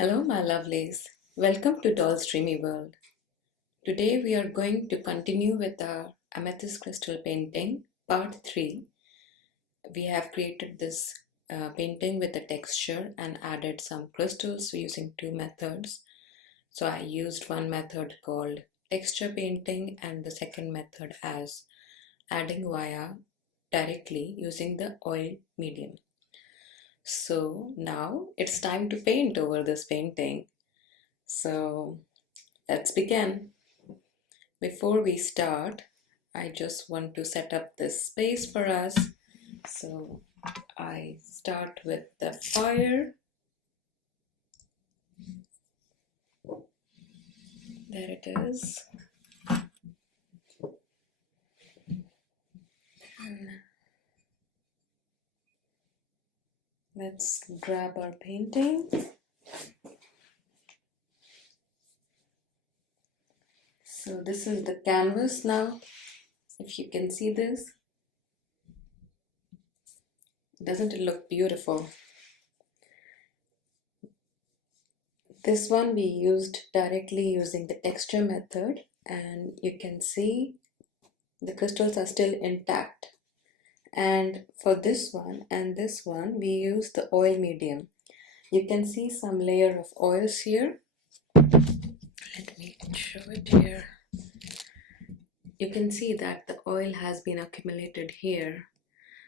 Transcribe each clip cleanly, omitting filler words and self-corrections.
Hello, my lovelies. Welcome to Doll's Dreamy World. Today we are going to continue with our Amethyst crystal painting, part 3. We have created this painting with a texture and added some crystals using two methods. So I used one method called texture painting and the second method as adding via directly using the oil medium. So now it's time to paint over this painting. So let's begin. Before we start, I just want to set up this space for us. So I start with the fire. There it is. And let's grab our painting. So this is the canvas now. If you can see this, doesn't it look beautiful? This one we used directly using the texture method, and you can see the crystals are still intact. And for this one and this one, we use the oil medium. You can see some layer of oils here. Let me show it here. You can see that the oil has been accumulated here.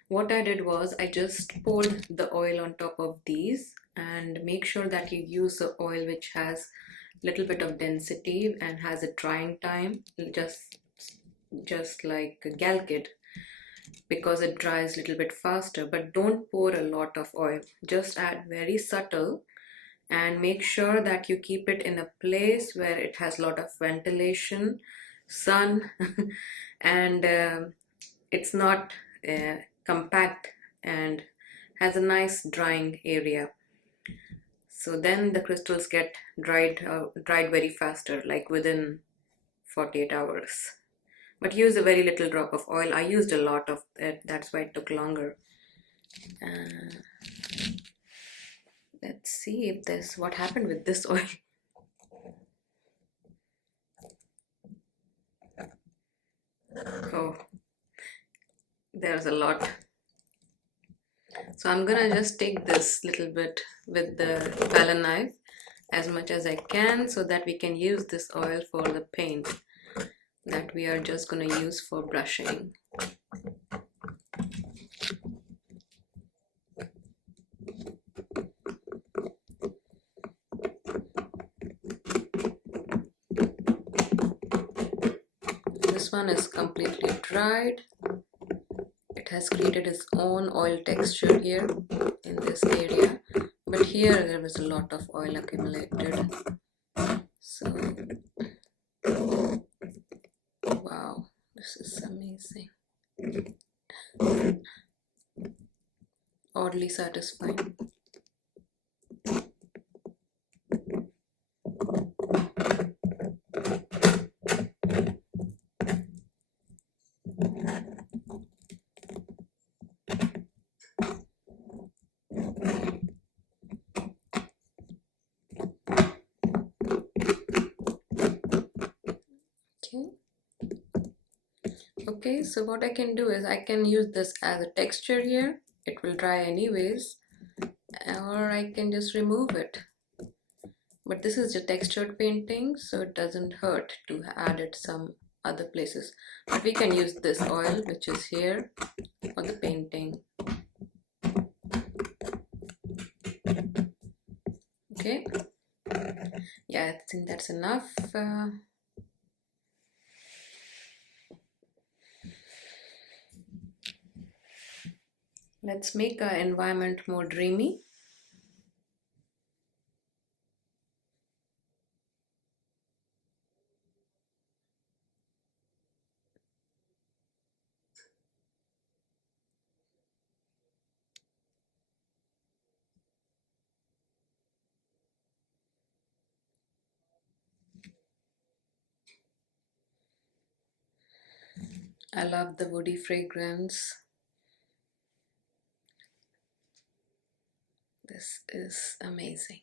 What I did was I just poured the oil on top of these, and make sure that you use the oil which has little bit of density and has a drying time, just like Galkid, because it dries a little bit faster. But don't pour a lot of oil, just add very subtle, and make sure that you keep it in a place where it has a lot of ventilation, sun, and it's not compact and has a nice drying area. So then the crystals get dried very faster, like within 48 hours. But use a very little drop of oil. I used a lot of it, that's why it took longer. Let's see if this, what happened with this oil. Oh, there's a lot. So I'm gonna just take this little bit with the palette knife as much as I can, so that we can use this oil for the paint that we are just gonna use for brushing. This one is completely dried. It has created its own oil texture here in this area, but here there was a lot of oil accumulated. So wow, this is amazing. Oddly satisfying. Okay, so what I can do is I can use this as a texture here. It will dry anyways, or I can just remove it. But this is a textured painting, so it doesn't hurt to add it some other places. But we can use this oil which is here for the painting. Okay, yeah, I think that's enough. Let's make our environment more dreamy. I love the woody fragrance. This is amazing.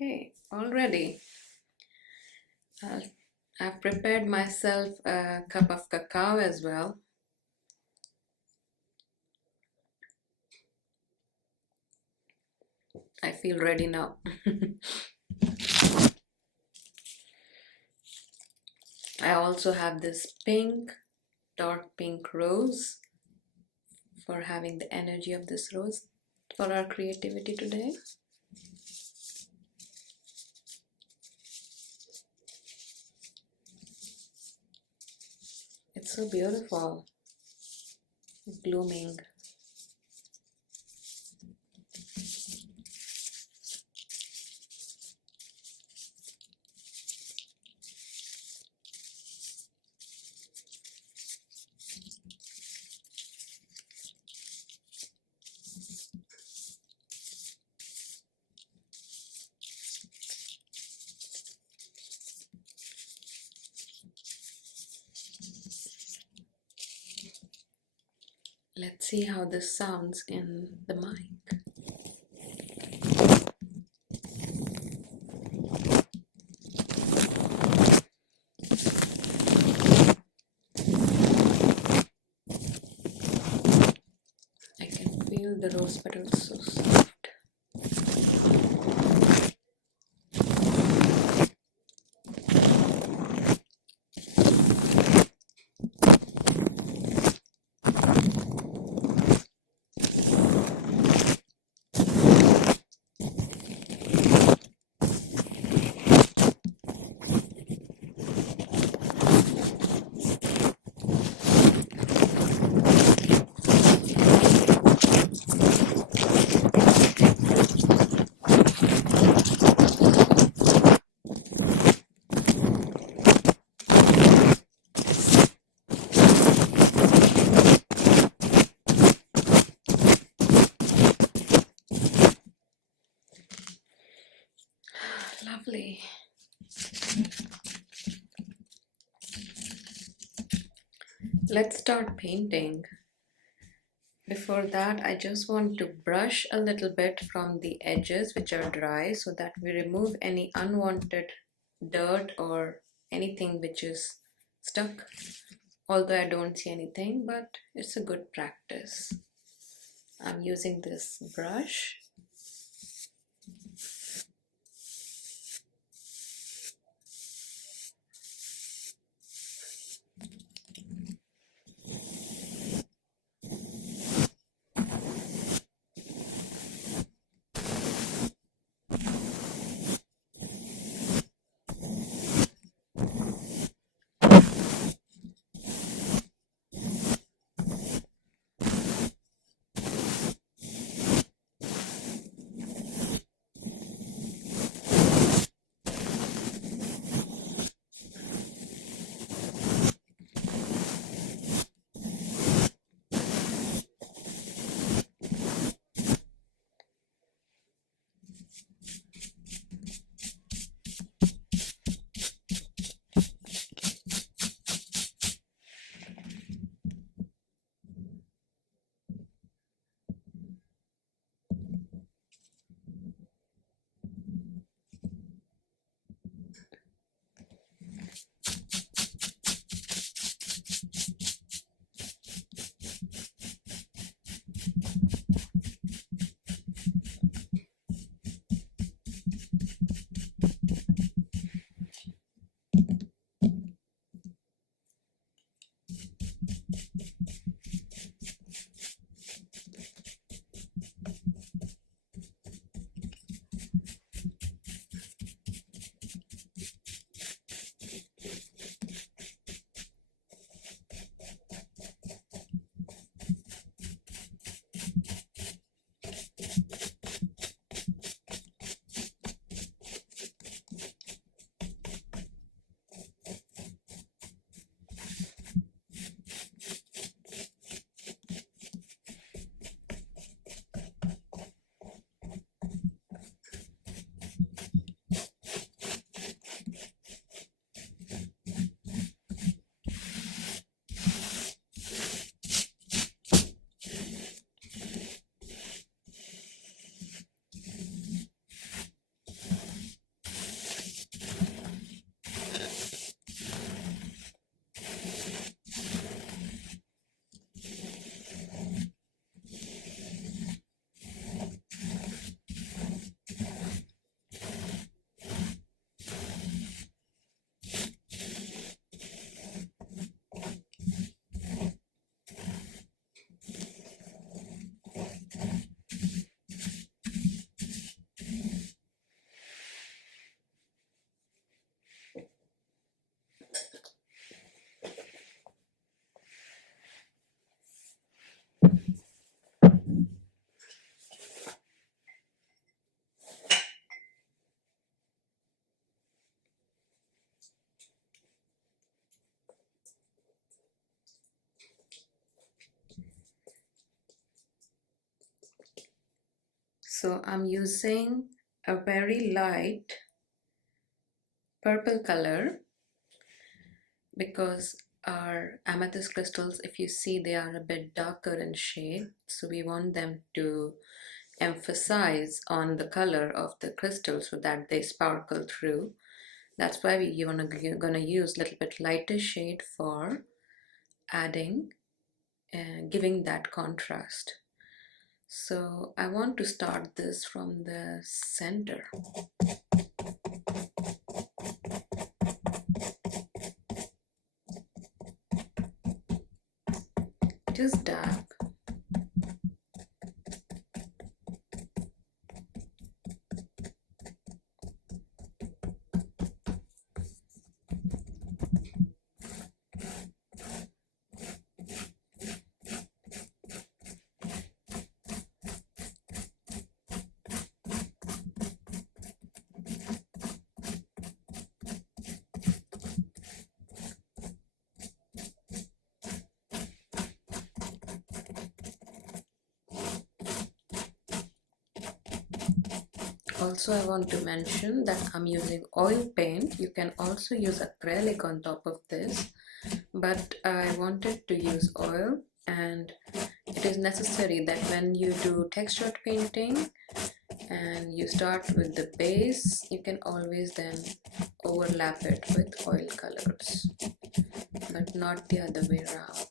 Okay, already. I've prepared myself a cup of cacao as well. I feel ready now. I also have this pink, dark pink rose for having the energy of this rose for our creativity today. It's so beautiful, blooming. Let's see how this sounds in the mic. I can feel the rose petals so soft. Lovely. Let's start painting. Before that, I just want to brush a little bit from the edges which are dry so that we remove any unwanted dirt or anything which is stuck. Although I don't see anything, but it's a good practice. I'm using this brush. So I'm using a very light purple color because our amethyst crystals, if you see, they are a bit darker in shade, so we want them to emphasize on the color of the crystal so that they sparkle through. That's why you're gonna use a little bit lighter shade for adding and giving that contrast. So I want to start this from the center. Just dab. Also, I want to mention that I'm using oil paint. You can also use acrylic on top of this, but I wanted to use oil, and it is necessary that when you do textured painting and you start with the base, you can always then overlap it with oil colors, but not the other way around.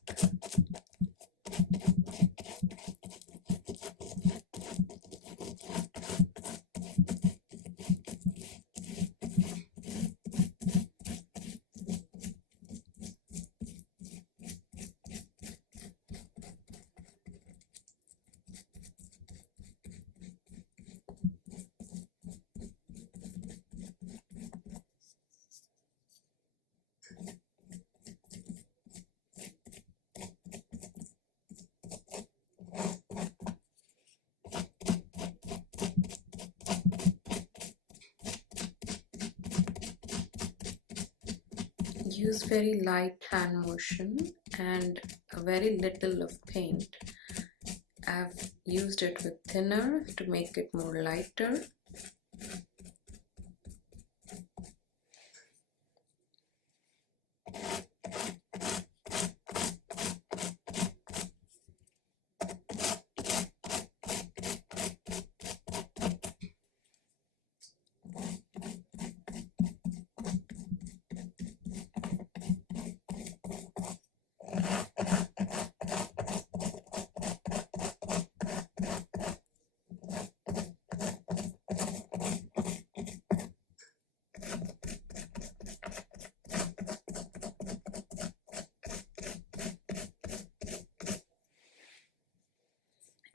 Use very light hand motion and a very little of paint. I've used it with thinner to make it more lighter.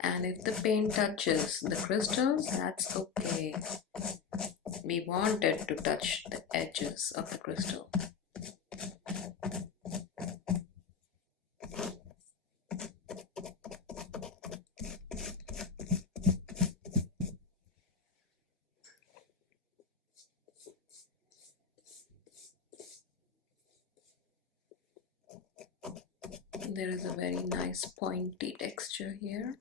And if the paint touches the crystals, that's okay. We want it to touch the edges of the crystal. There is a very nice pointy texture here.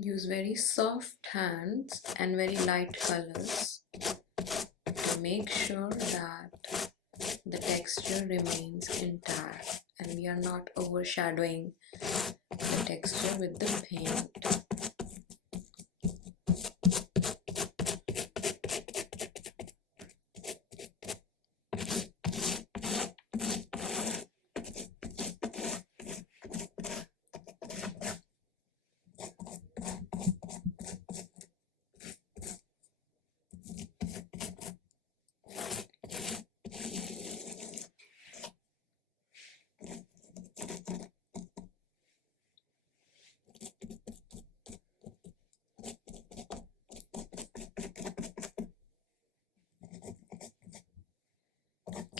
use very soft hands and very light colors to make sure that the texture remains intact and we are not overshadowing the texture with the paint.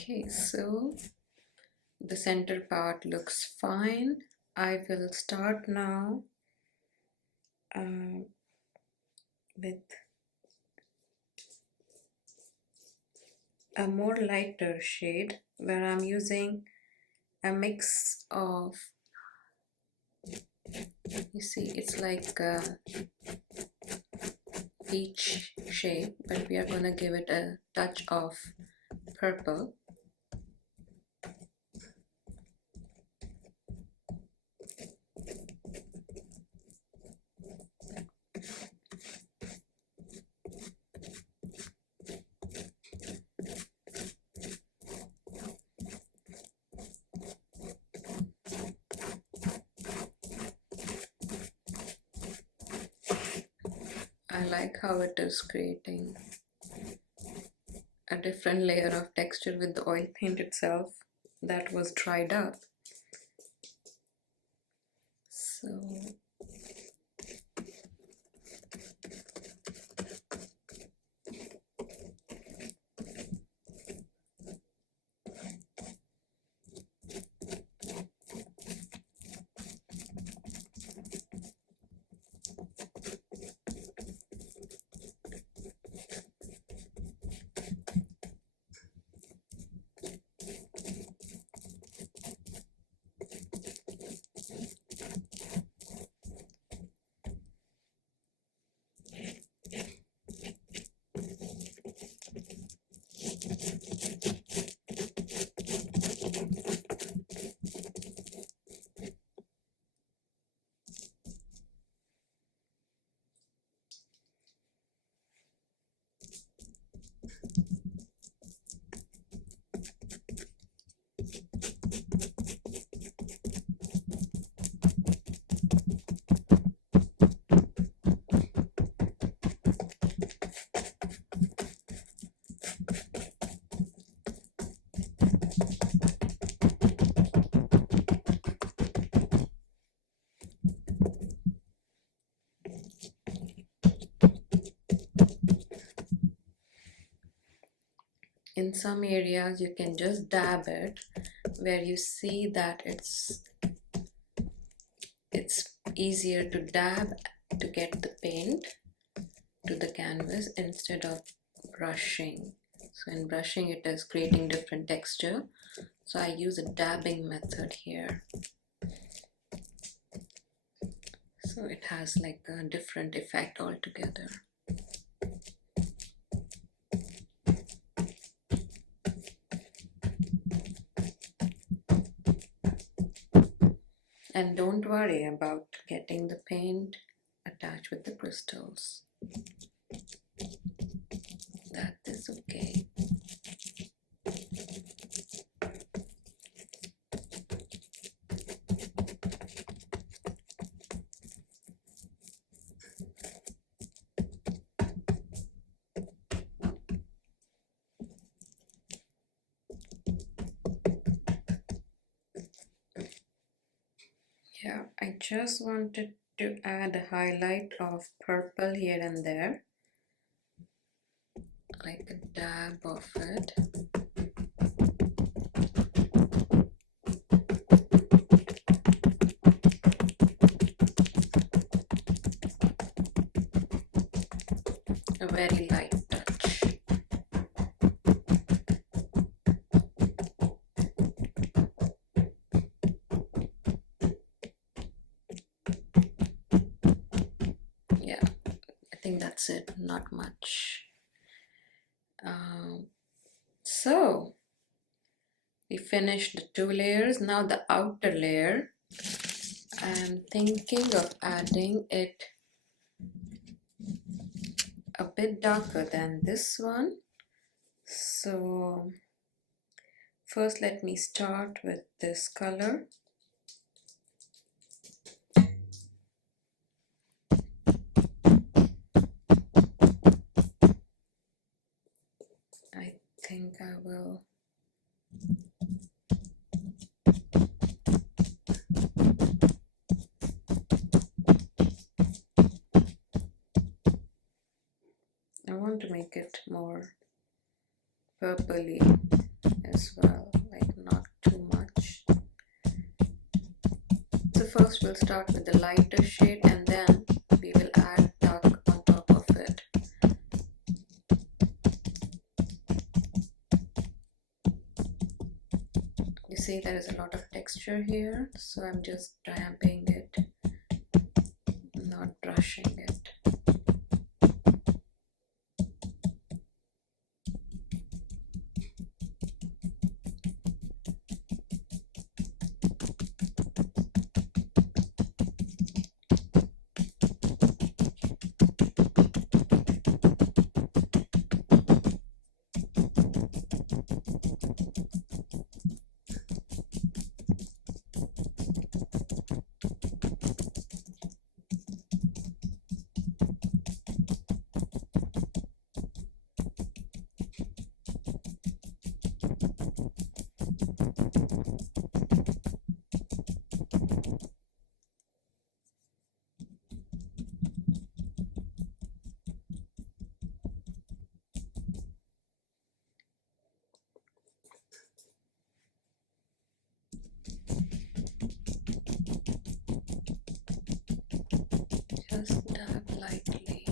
Okay, so the center part looks fine. I will start now with a more lighter shade where I'm using a mix of, you see, it's like a peach shade, but we are gonna give it a touch of purple. I like how it is creating a different layer of texture with the oil paint itself that was dried up. So in some areas you can just dab it where you see that it's easier to dab to get the paint to the canvas instead of brushing. So in brushing it is creating different texture, so I use a dabbing method here, so it has like a different effect altogether. And don't worry about getting the paint attached with the crystals. That is okay. Yeah, I just wanted to add a highlight of purple here and there, like a dab of it. A very light touch. think that's it, not much. So we finished the 2 layers. Now the outer layer, I'm thinking of adding it a bit darker than this one. So first let me start with this color. I think I will I want to make it more purpley as well, like not too much. So first we'll start with the lighter shade and then we will add dark on top of it. You see there is a lot of texture here, so I'm just damping it, not brushing it. Just dab lightly.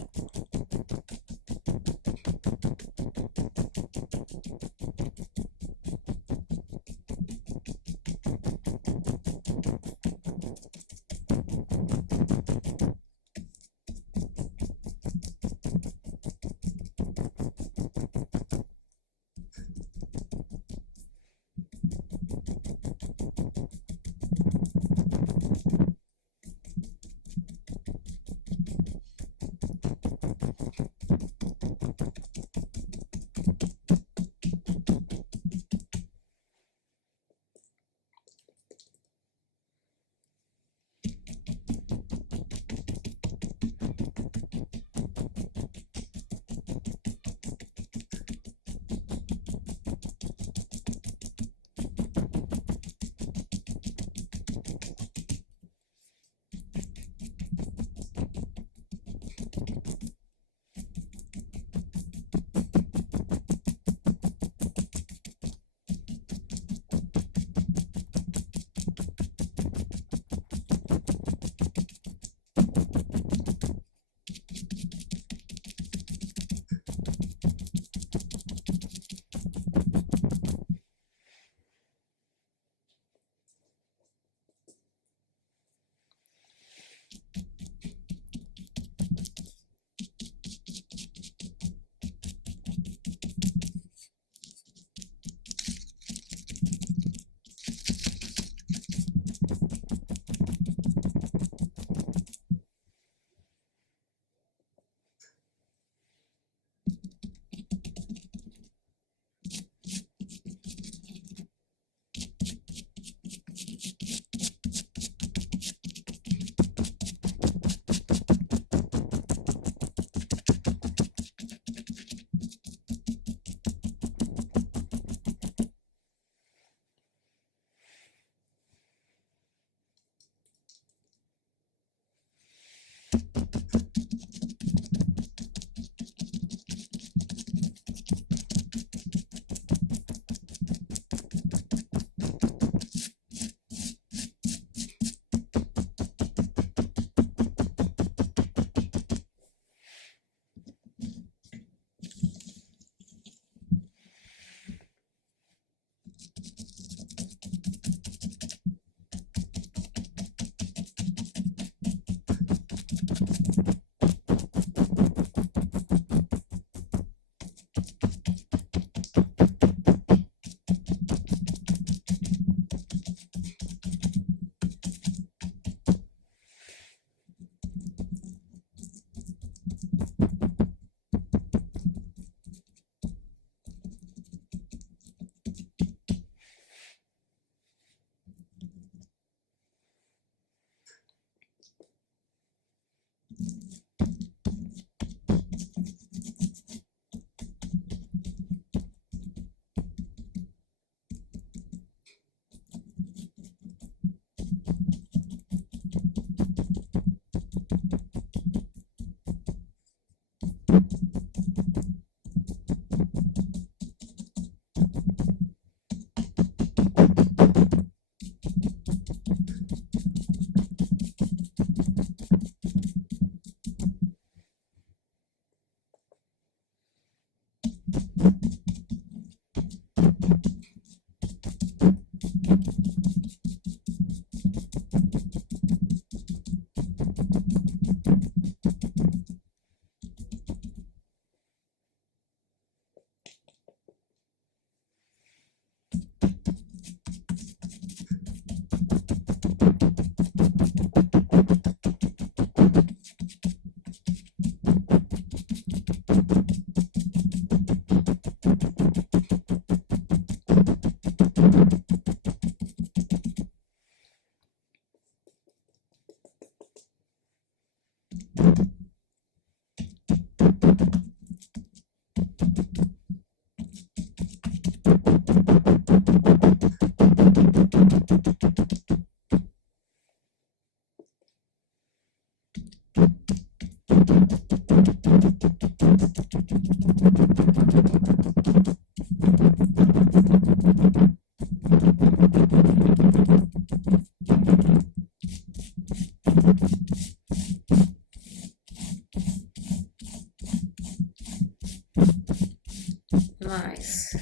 Nice.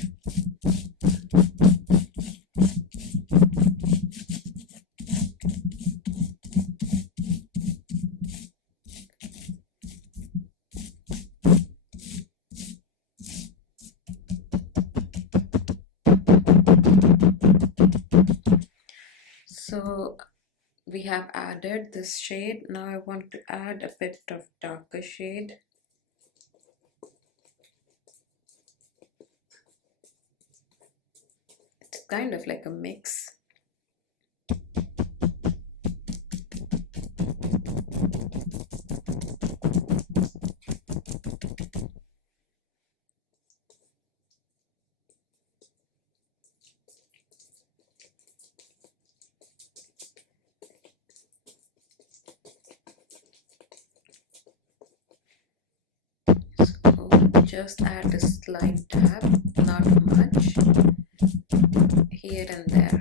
So we have added this shade. Now I want to add a bit of darker shade. It's kind of like a mix. So just add a slight dab, not much, here and there.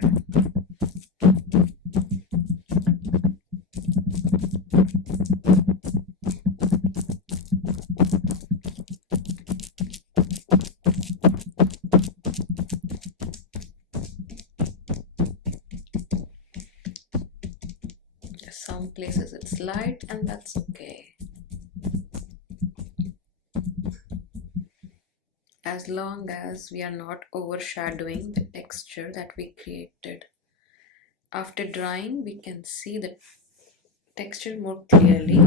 Some places it's light, and that's okay. As long as we are not overshadowing the texture that we created. After drying, we can see the texture more clearly.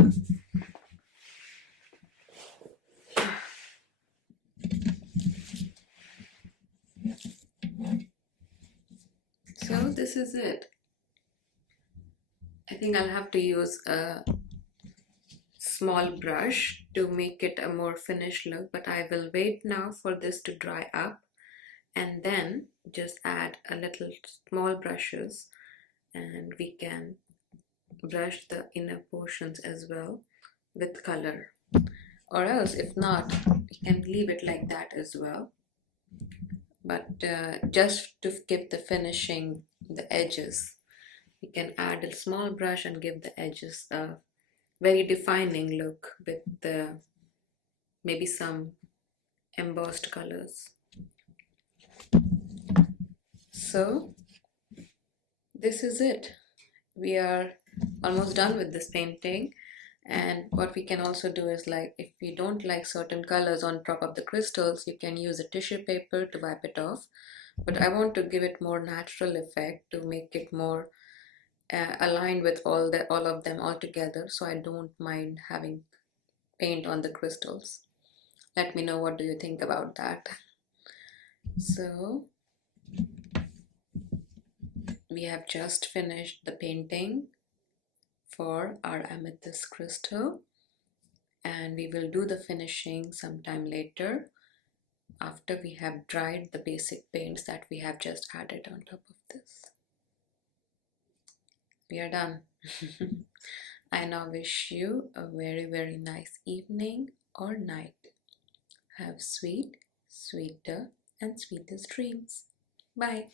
So this is it. I think I'll have to use a small brush to make it a more finished look, but I will wait now for this to dry up and then just add a little small brushes, and we can brush the inner portions as well with color. Or else, if not, you can leave it like that as well. But just to give the finishing, the edges, we can add a small brush and give the edges a very defining look with maybe some embossed colors. So this is it. We are almost done with this painting. And what we can also do is, like, if you don't like certain colors on top of the crystals, you can use a tissue paper to wipe it off. But I want to give it more natural effect to make it more aligned with all of them all together, so I don't mind having paint on the crystals. Let me know, what do you think about that? So we have just finished the painting for our amethyst crystal, and we will do the finishing sometime later after we have dried the basic paints that we have just added on top of this. We are done. I now wish you a very nice evening or night. Have sweet, sweeter and sweetest dreams. Bye.